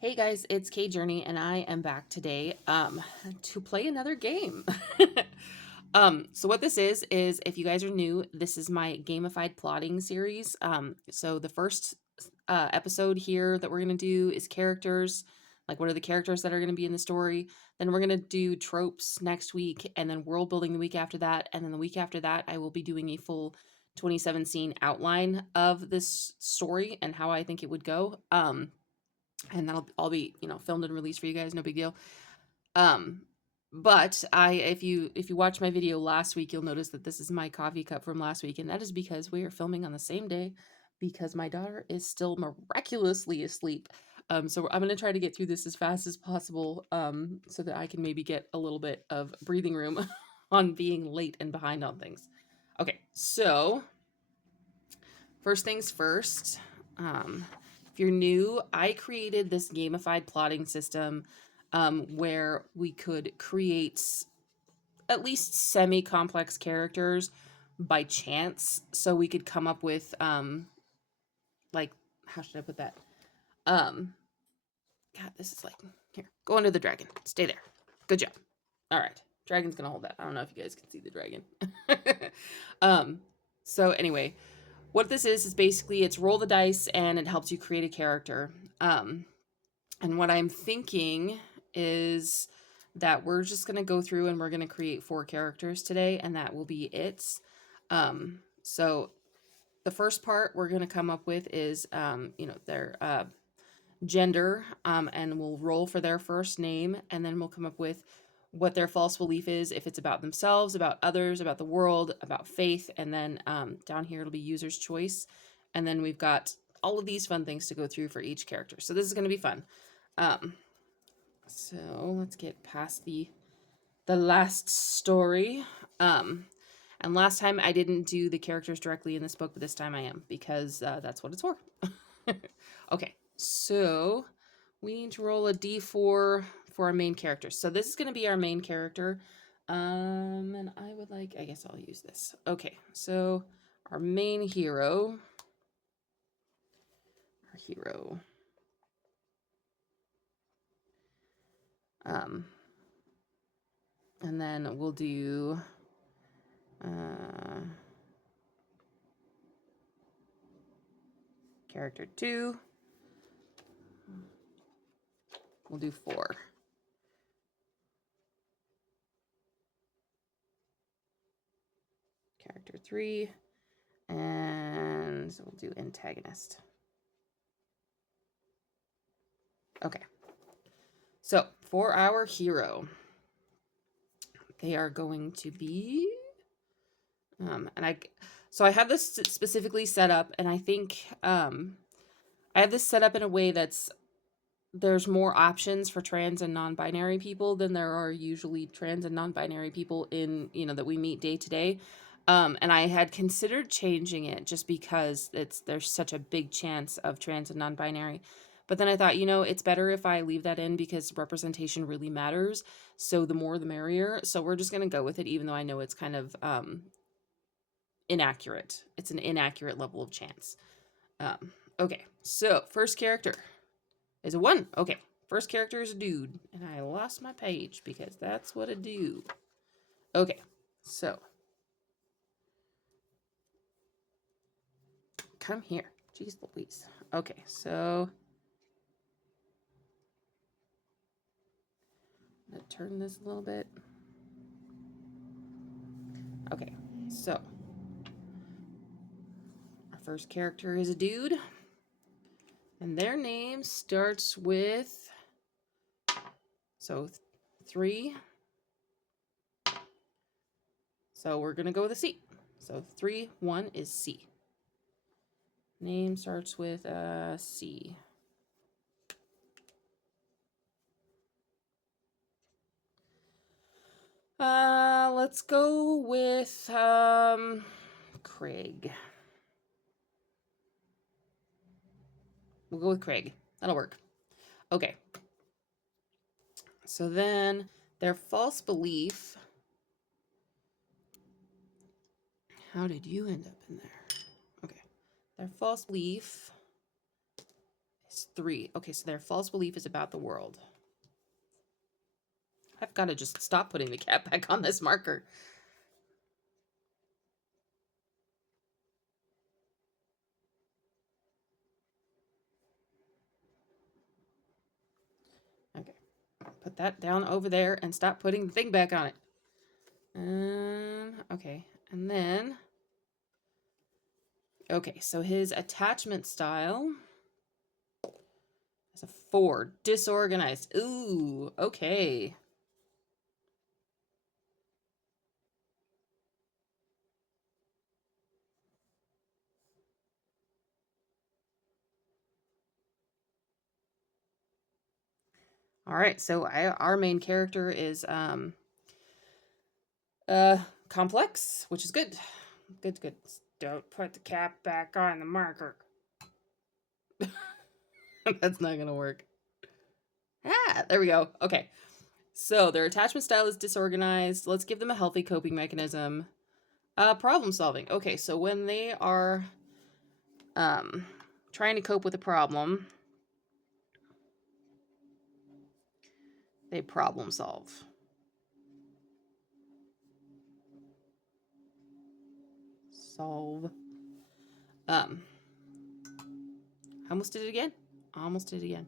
Hey guys, it's K Journey and I am back today to play another game. So what this is if you guys are new, this is my gamified plotting series. So the first episode here that we're going to do is characters, like what are the characters that are going to be in the story. Then we're going to do tropes next week, and then world building the week after that, and then the week after that I will be doing a full 27 scene outline of this story and how I think it would go. And that'll all be, filmed and released for you guys, no big deal. um but if you watch my video last week, you'll notice that this is my coffee cup from last week, and that is because we are filming on the same day, because my daughter is still miraculously asleep. So I'm going to try to get through this as fast as possible, so that I can maybe get a little bit of breathing room on being late and behind on things. Okay, so first things first. If you're new, I created this gamified plotting system, where we could create at least semi-complex characters by chance. So we could come up with, like, how should I put that? Um, God, this is like, here, go under the dragon. Stay there. Good job. All right. Dragon's gonna hold that. I don't know if you guys can see the dragon. um, so anyway, what this is basically it's roll the dice and it helps you create a character. And what I'm thinking is that we're just going to go through and we're going to create 4 characters today, and that will be it. So the first part we're going to come up with is, their gender, and we'll roll for their first name, and then we'll come up with what their false belief is, if it's about themselves, about others, about the world, about faith, and then down here it'll be user's choice. And then we've got all of these fun things to go through for each character. So this is going to be fun. Um, so let's get past the last story. And last time I didn't do the characters directly in this book, but this time I am, because that's what it's for. Okay, so we need to roll a d4 for our main character. So this is going to be our main character. And I guess I'll use this. Okay, so our main hero. Our hero. And then we'll do character 2. We'll do 4. Character 3. And we'll do antagonist. Okay. So for our hero, they are going to be, so I have this specifically set up, and I think I have this set up in a way there's more options for trans and non-binary people than there are usually trans and non-binary people in, that we meet day to day. And I had considered changing it just because there's such a big chance of trans and non-binary. But then I thought, it's better if I leave that in, because representation really matters. So the more the merrier. So we're just going to go with it, even though I know it's kind of inaccurate. It's an inaccurate level of chance. Okay, so first character is a 1. Okay, first character is a dude. And I lost my page because that's what I do. Okay, so come here. Jeez Louise. Okay, so I'm gonna turn this a little bit. Okay, so our first character is a dude, and their name starts with 3. So we're gonna go with a C. So 3, 1 is C. Name starts with C. Let's go with Craig. We'll go with Craig. That'll work. Okay. So then their false belief. How did you end up in there? Okay. Their false belief is 3. Okay, so their false belief is about the world. I've got to just stop putting the cat back on this marker. Okay, put that down over there and stop putting the thing back on it. Okay, and then, okay, so his attachment style is a 4, disorganized. Ooh, okay. All right, so our main character is complex, which is good. Good, good. Don't put the cap back on the marker. That's not gonna work. Ah, there we go. Okay. So their attachment style is disorganized. Let's give them a healthy coping mechanism. Problem solving. Okay, so when they are trying to cope with a problem, they problem solve. Solve. Um, I almost did it again. Almost did it again.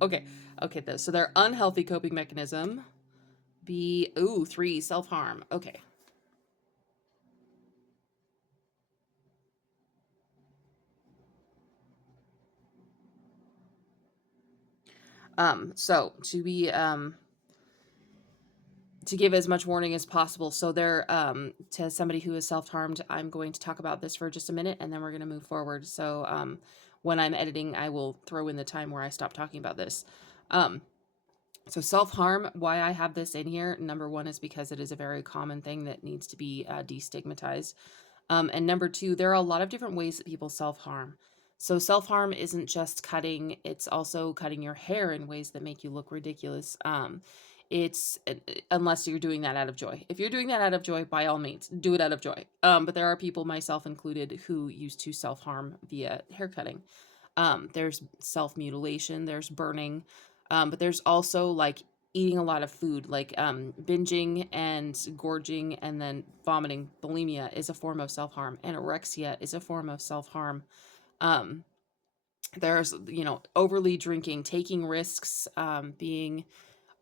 Okay. Okay, so their unhealthy coping mechanism be 3, self-harm. Okay. So to give as much warning as possible. So they're to somebody who is self-harmed, I'm going to talk about this for just a minute and then we're going to move forward. So when I'm editing, I will throw in the time where I stop talking about this. So self-harm, why I have this in here, number one is because it is a very common thing that needs to be destigmatized. And number two, there are a lot of different ways that people self-harm. So self-harm isn't just cutting, it's also cutting your hair in ways that make you look ridiculous. It's unless you're doing that out of joy. If you're doing that out of joy, by all means, do it out of joy. But there are people, myself included, who used to self-harm via hair cutting. There's self-mutilation, there's burning, but there's also like eating a lot of food, like binging and gorging and then vomiting. Bulimia is a form of self-harm. Anorexia is a form of self-harm. Um, there's, overly drinking, taking risks, being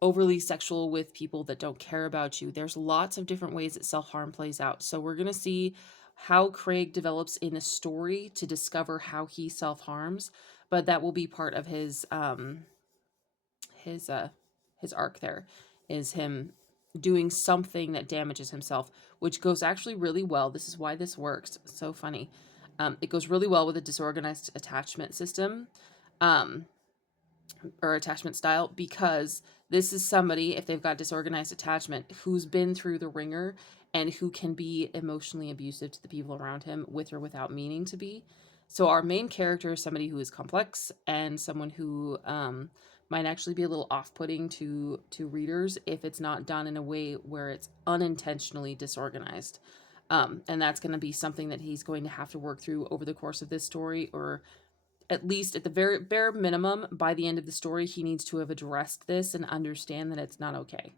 overly sexual with people that don't care about you. There's lots of different ways that self-harm plays out. So we're going to see how Craig develops in a story to discover how he self-harms, but that will be part of his uh his arc. There is him doing something that damages himself, which goes actually really well. This is why this works. So funny. It goes really well with a disorganized attachment system. Um, or attachment style, because this is somebody, if they've got disorganized attachment, who's been through the ringer and who can be emotionally abusive to the people around him with or without meaning to be. So our main character is somebody who is complex and someone who might actually be a little off-putting to readers if it's not done in a way where it's unintentionally disorganized. And that's going to be something that he's going to have to work through over the course of this story, or at least at the very bare minimum, by the end of the story, he needs to have addressed this and understand that it's not okay.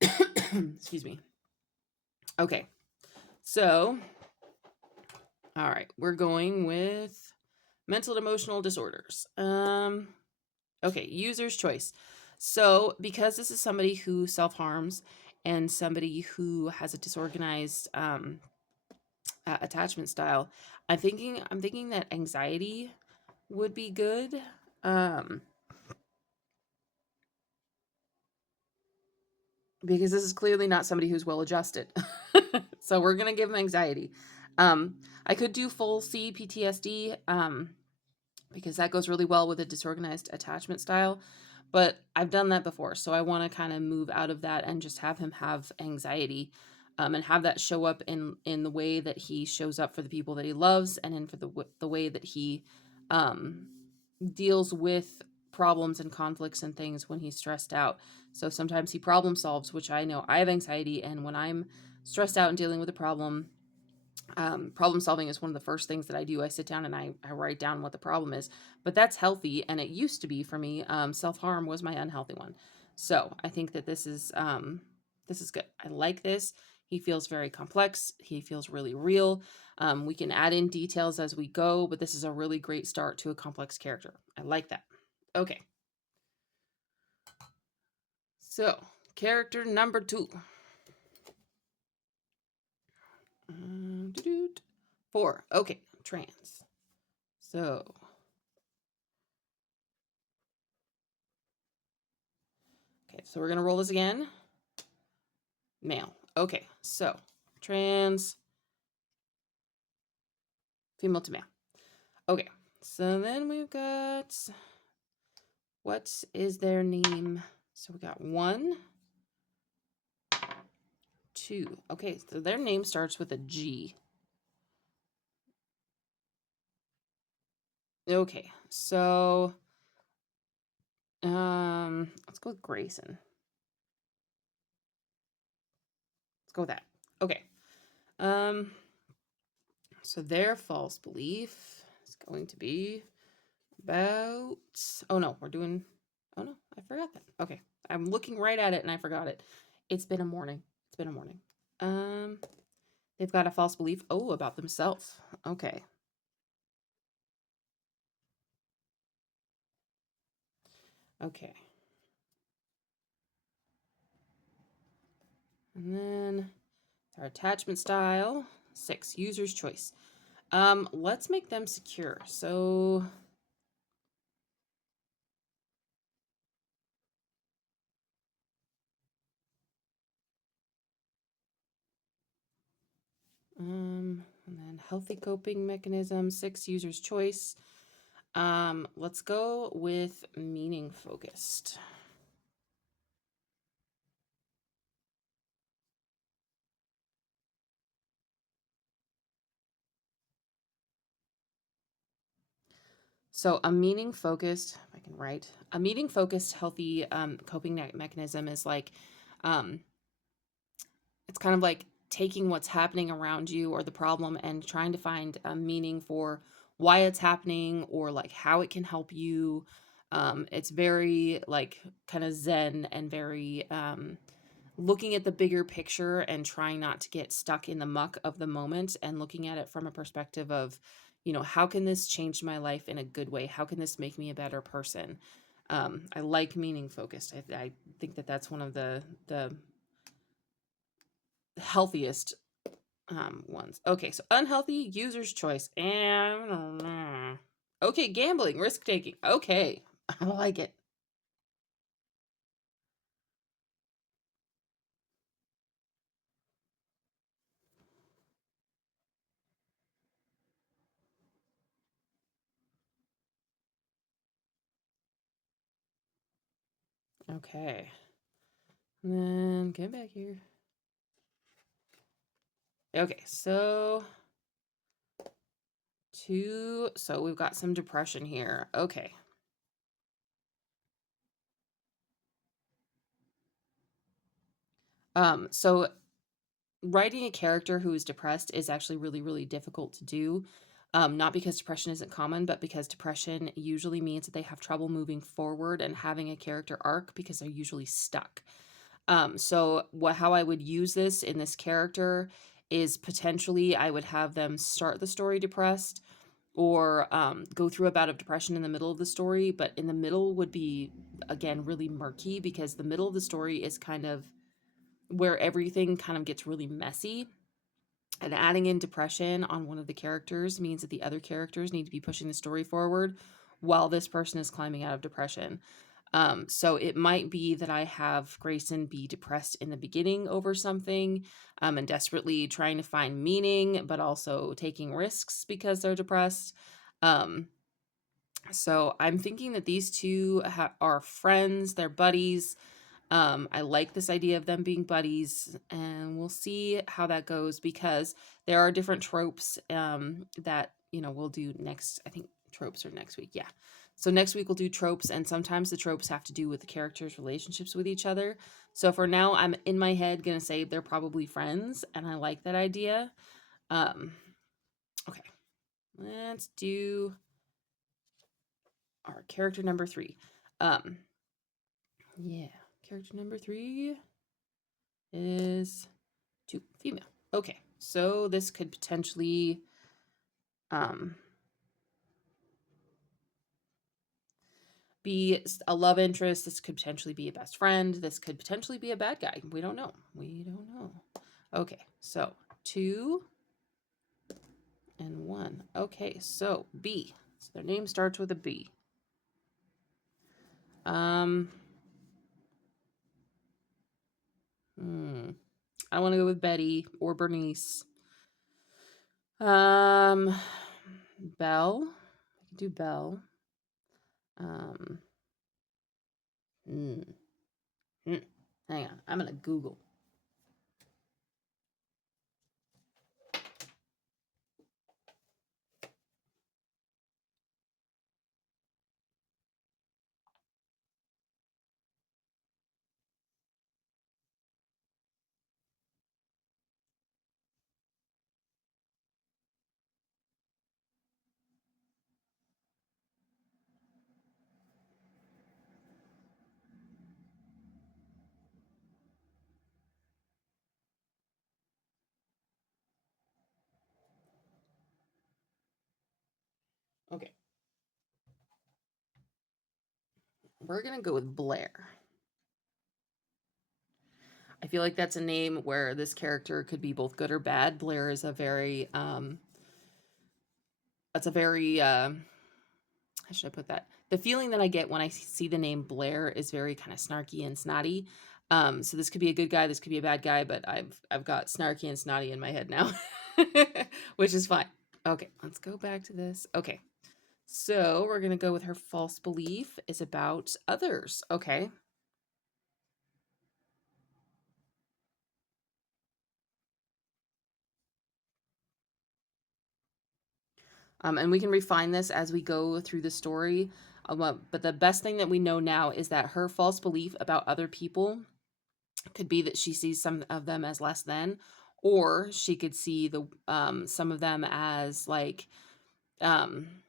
Excuse me. Okay. So, all right, we're going with mental and emotional disorders. Okay, user's choice. So, because this is somebody who self-harms and somebody who has a disorganized attachment style, I'm thinking that anxiety would be good. Um, because this is clearly not somebody who's well adjusted. So we're going to give him anxiety. I could do full C PTSD because that goes really well with a disorganized attachment style, but I've done that before. So I want to kind of move out of that and just have him have anxiety, and have that show up in the way that he shows up for the people that he loves, and in for the way that he um, deals with problems and conflicts and things when he's stressed out. So sometimes he problem solves, which I know I have anxiety, and when I'm stressed out and dealing with a problem, Problem solving is one of the first things that I do. I sit down and I write down what the problem is, but that's healthy. And it used to be for me. Self-harm was my unhealthy one. So I think that this is good. I like this. He feels very complex. He feels really real. We can add in details as we go, but this is a really great start to a complex character. I like that. Okay. So character number 2. Doo-doot. 4. Okay. Trans. So, okay, so we're going to roll this again. Male. Okay, so trans, female to male. Okay, so then we've got, what is their name? So we got 1, 2. Okay, so their name starts with a G. Okay, so let's go with Grayson. Let's go with that. Okay. Um, so their false belief is going to be about, oh no, we're doing, oh no, I forgot that. Okay. I'm looking right at it and I forgot it. It's been a morning. It's been a morning. Um, they've got a false belief, oh, about themselves. Okay. Okay. And then our attachment style, 6, user's choice. Let's make them secure. So and then healthy coping mechanism, 6, user's choice. Let's go with meaning focused. So a meaning focused, if I can write, a meaning focused healthy coping mechanism is like, um, it's kind of like taking what's happening around you or the problem and trying to find a meaning for why it's happening or like how it can help you. It's very like kind of zen and very looking at the bigger picture and trying not to get stuck in the muck of the moment and looking at it from a perspective of, how can this change my life in a good way? How can this make me a better person? I like meaning focused. I think that that's one of the healthiest ones. Okay, so unhealthy user's choice and okay, gambling, risk taking. Okay, I like it. Okay, and then get back here. Okay, so so we've got some depression here. Okay. So writing a character who is depressed is actually really, really difficult to do. Not because depression isn't common, but because depression usually means that they have trouble moving forward and having a character arc because they're usually stuck. So how I would use this in this character is potentially I would have them start the story depressed or go through a bout of depression in the middle of the story, but in the middle would be again really murky because the middle of the story is kind of where everything kind of gets really messy. And adding in depression on one of the characters means that the other characters need to be pushing the story forward while this person is climbing out of depression. So it might be that I have Grayson be depressed in the beginning over something, and desperately trying to find meaning, but also taking risks because they're depressed. Um, so I'm thinking that these two are friends, they're buddies. I like this idea of them being buddies, and we'll see how that goes because there are different tropes that we'll do next. I think tropes are next week. Yeah. So next week we'll do tropes, and sometimes the tropes have to do with the characters' relationships with each other. So for now, I'm in my head gonna say they're probably friends, and I like that idea. Um, okay, let's do our character number 3. Yeah, character number 3 is 2, female. Okay, so this could potentially be a love interest. This could potentially be a best friend. This could potentially be a bad guy. We don't know. We don't know. Okay, so 2 and 1. Okay, so B. So their name starts with a B. I want to go with Betty or Bernice. Belle. I can do Belle. Um, mm, Hang on. I'm going to Google. Okay. We're going to go with Blair. I feel like that's a name where this character could be both good or bad. Blair is a very, that's a very, how should I put that? The feeling that I get when I see the name Blair is very kind of snarky and snotty. So this could be a good guy, this could be a bad guy, but I've got snarky and snotty in my head now, which is fine. Okay, let's go back to this. Okay, so we're gonna go with her false belief is about others. Okay. And we can refine this as we go through the story. But the best thing that we know now is that her false belief about other people could be that she sees some of them as less than, or she could see the some of them as like um,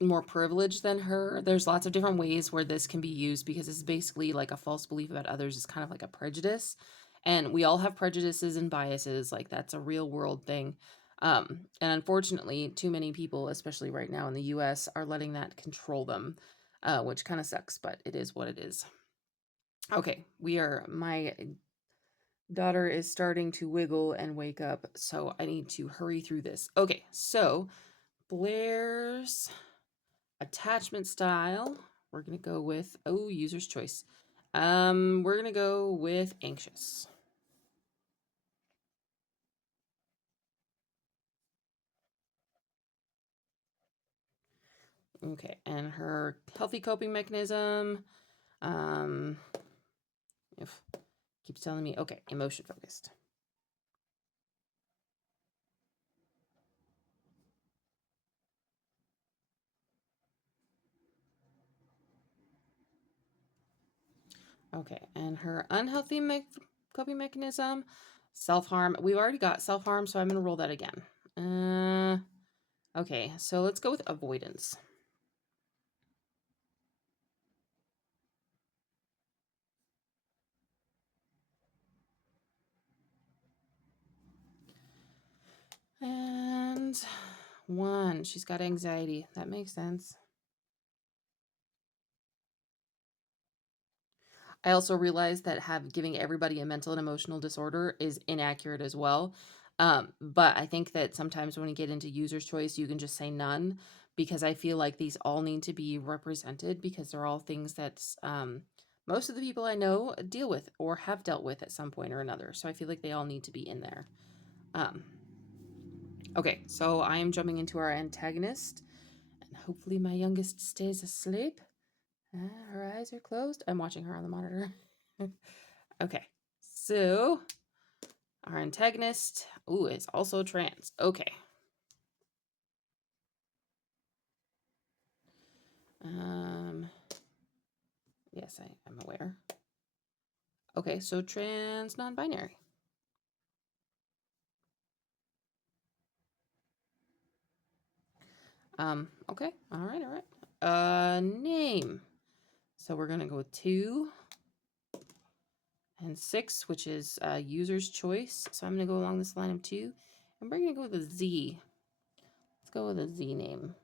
more privileged than her. There's lots of different ways where this can be used because it's basically like a false belief about others is kind of like a prejudice. And we all have prejudices and biases. Like that's a real world thing. And unfortunately, too many people, especially right now in the US, are letting that control them, which kind of sucks, but it is what it is. Okay, my daughter is starting to wiggle and wake up, so I need to hurry through this. Okay, so Blair's attachment style, we're gonna go with user's choice. We're gonna go with anxious. Okay, and her healthy coping mechanism, um, if keeps telling me, okay, emotion focused. Okay, and her unhealthy coping mechanism, self harm. We've already got self harm, so I'm gonna roll that again. Okay, so let's go with avoidance. And 1, she's got anxiety. That makes sense. I also realized that giving everybody a mental and emotional disorder is inaccurate as well. But I think that sometimes when you get into user's choice, you can just say none because I feel like these all need to be represented because they're all things that most of the people I know deal with or have dealt with at some point or another. So I feel like they all need to be in there. Um, okay, so I am jumping into our antagonist, and hopefully my youngest stays asleep. Her eyes are closed. I'm watching her on the monitor. Okay, so our antagonist, is also trans. Okay. Um, yes, I'm aware. Okay, so trans non-binary. Okay. All right. All right. Name. So we're going to go with 2 and 6, which is user's choice. So I'm going to go along this line of 2. And we're going to go with a Z. Let's go with a Z name.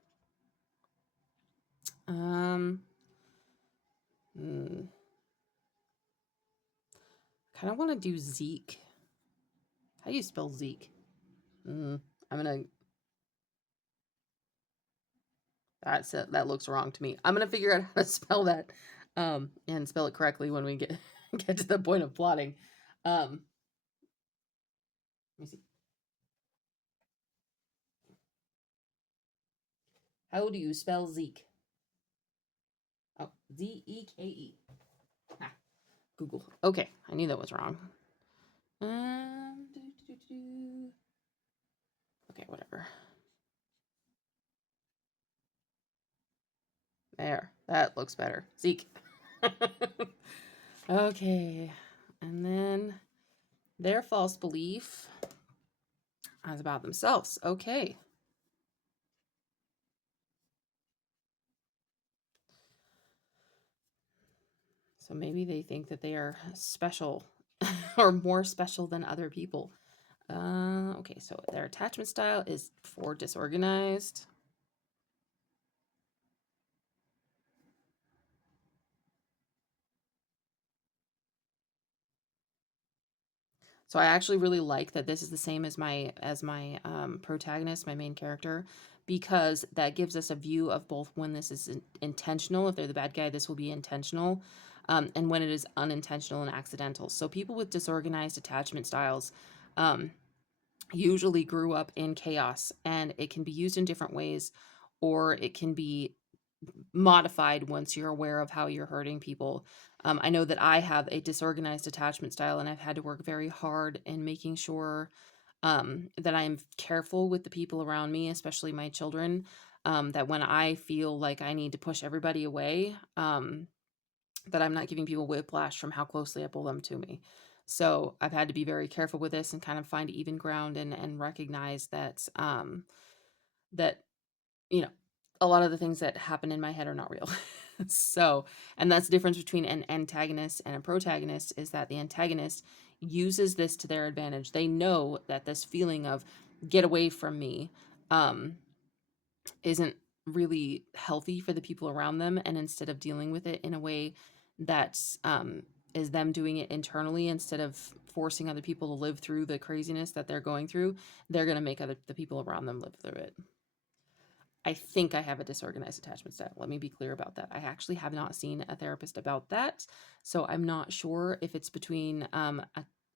Kind of want to do Zeke. How do you spell Zeke? I'm gonna. That looks wrong to me. I'm gonna figure out how to spell that, and spell it correctly when we get get to the point of plotting. Let me see. How do you spell Zeke? Oh, Zeke. Ah, Google. Okay, I knew that was wrong. Okay, whatever. There, that looks better. Zeke. Okay, and then their false belief is about themselves. Okay. So maybe they think that they are special or more special than other people. Okay, so their attachment style is 4 disorganized. So I actually really like that this is the same as my protagonist, my main character, because that gives us a view of both when this is intentional. If they're the bad guy, this will be intentional, and when it is unintentional and accidental. So people with disorganized attachment styles usually grew up in chaos, and it can be used in different ways, or it can be modified once you're aware of how you're hurting people. I know that I have a disorganized attachment style, and I've had to work very hard in making sure that I'm careful with the people around me, especially my children. That when I feel like I need to push everybody away, that I'm not giving people whiplash from how closely I pull them to me. So I've had to be very careful with this and kind of find even ground and recognize that that you know, a lot of the things that happen in my head are not real. So, and that's the difference between an antagonist and a protagonist, is that the antagonist uses this to their advantage. They know that this feeling of get away from me um, isn't really healthy for the people around them. And instead of dealing with it in a way that is them doing it internally, instead of forcing other people to live through the craziness that they're going through, they're going to make the people around them live through it. I think I have a disorganized attachment style. Let me be clear about that. I actually have not seen a therapist about that, so I'm not sure if it's between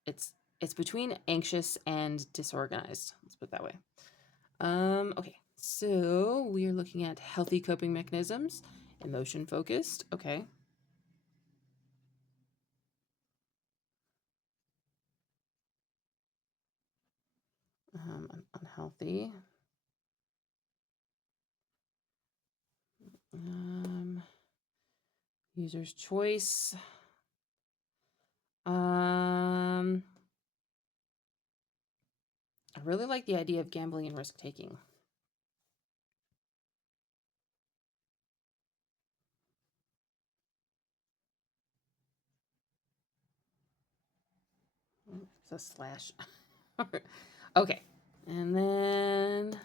it's between anxious and disorganized. Let's put it that way. Okay, so we are looking at healthy coping mechanisms, emotion focused. Okay. Unhealthy. User's choice. I really like the idea of gambling and risk taking. It's a slash. Okay. And then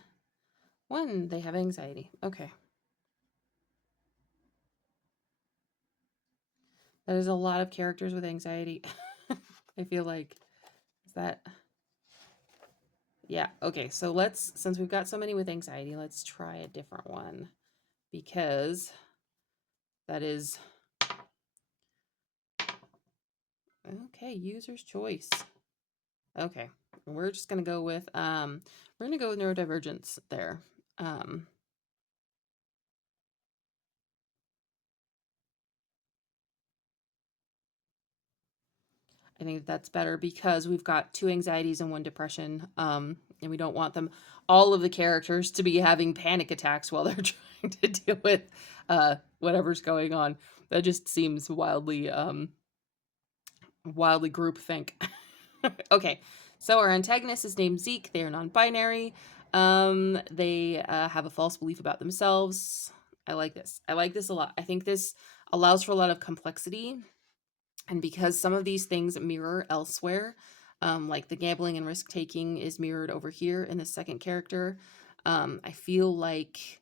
one, they have anxiety. Okay. There's a lot of characters with anxiety. I feel like, is that. Yeah. Okay. So since we've got so many with anxiety, let's try a different one, because that is. Okay. User's choice. Okay. We're just going to go with, we're going to go with neurodivergence there. I think that's better because we've got 2 anxieties and 1 depression, and we don't want them all of the characters to be having panic attacks while they're trying to deal with whatever's going on. That just seems wildly groupthink. Okay, so our antagonist is named Zeke. They are non-binary. They have a false belief about themselves. I like this. I like this a lot. I think this allows for a lot of complexity. And because some of these things mirror elsewhere, like the gambling and risk taking is mirrored over here in the second character, I feel like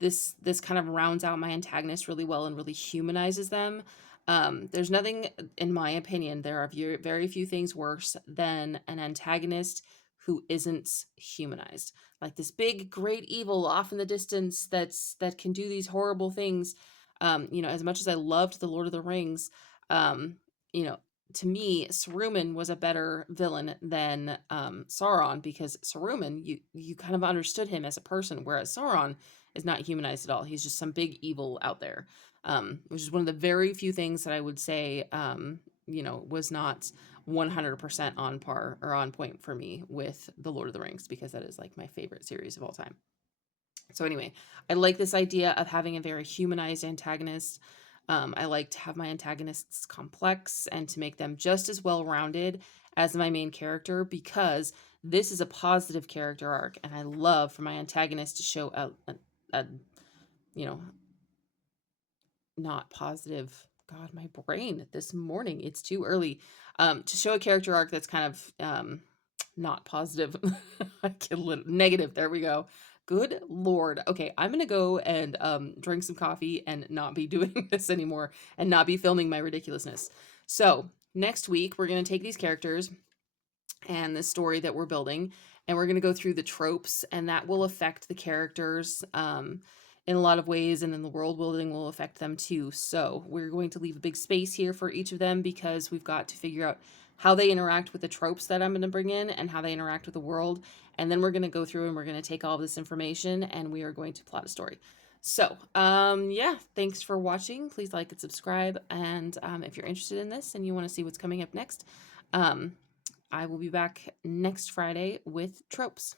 this kind of rounds out my antagonist really well and really humanizes them. There's nothing, in my opinion, there are very few things worse than an antagonist who isn't humanized. Like this big, great evil off in the distance that can do these horrible things. As much as I loved the Lord of the Rings, um, you know, to me, Saruman was a better villain than Sauron, because Saruman, you kind of understood him as a person, whereas Sauron is not humanized at all. He's just some big evil out there, which is one of the very few things that I would say, was not 100% on par or on point for me with The Lord of the Rings, because that is like my favorite series of all time. So anyway, I like this idea of having a very humanized antagonist. I like to have my antagonists complex and to make them just as well rounded as my main character, because this is a positive character arc, and I love for my antagonist to show a you know not positive. God, my brain this morning, it's too early. To show a character arc that's kind of not positive. I get a little negative. There we go. Good Lord. Okay, I'm gonna go and drink some coffee and not be doing this anymore and not be filming my ridiculousness. So next week we're gonna take these characters and the story that we're building, and we're going to go through the tropes, and that will affect the characters in a lot of ways, and then the world building will affect them too. So we're going to leave a big space here for each of them, because we've got to figure out how they interact with the tropes that I'm going to bring in and how they interact with the world. And then we're going to go through and we're going to take all of this information and we are going to plot a story. So, yeah, thanks for watching. Please like and subscribe. And if you're interested in this and you want to see what's coming up next, I will be back next Friday with tropes.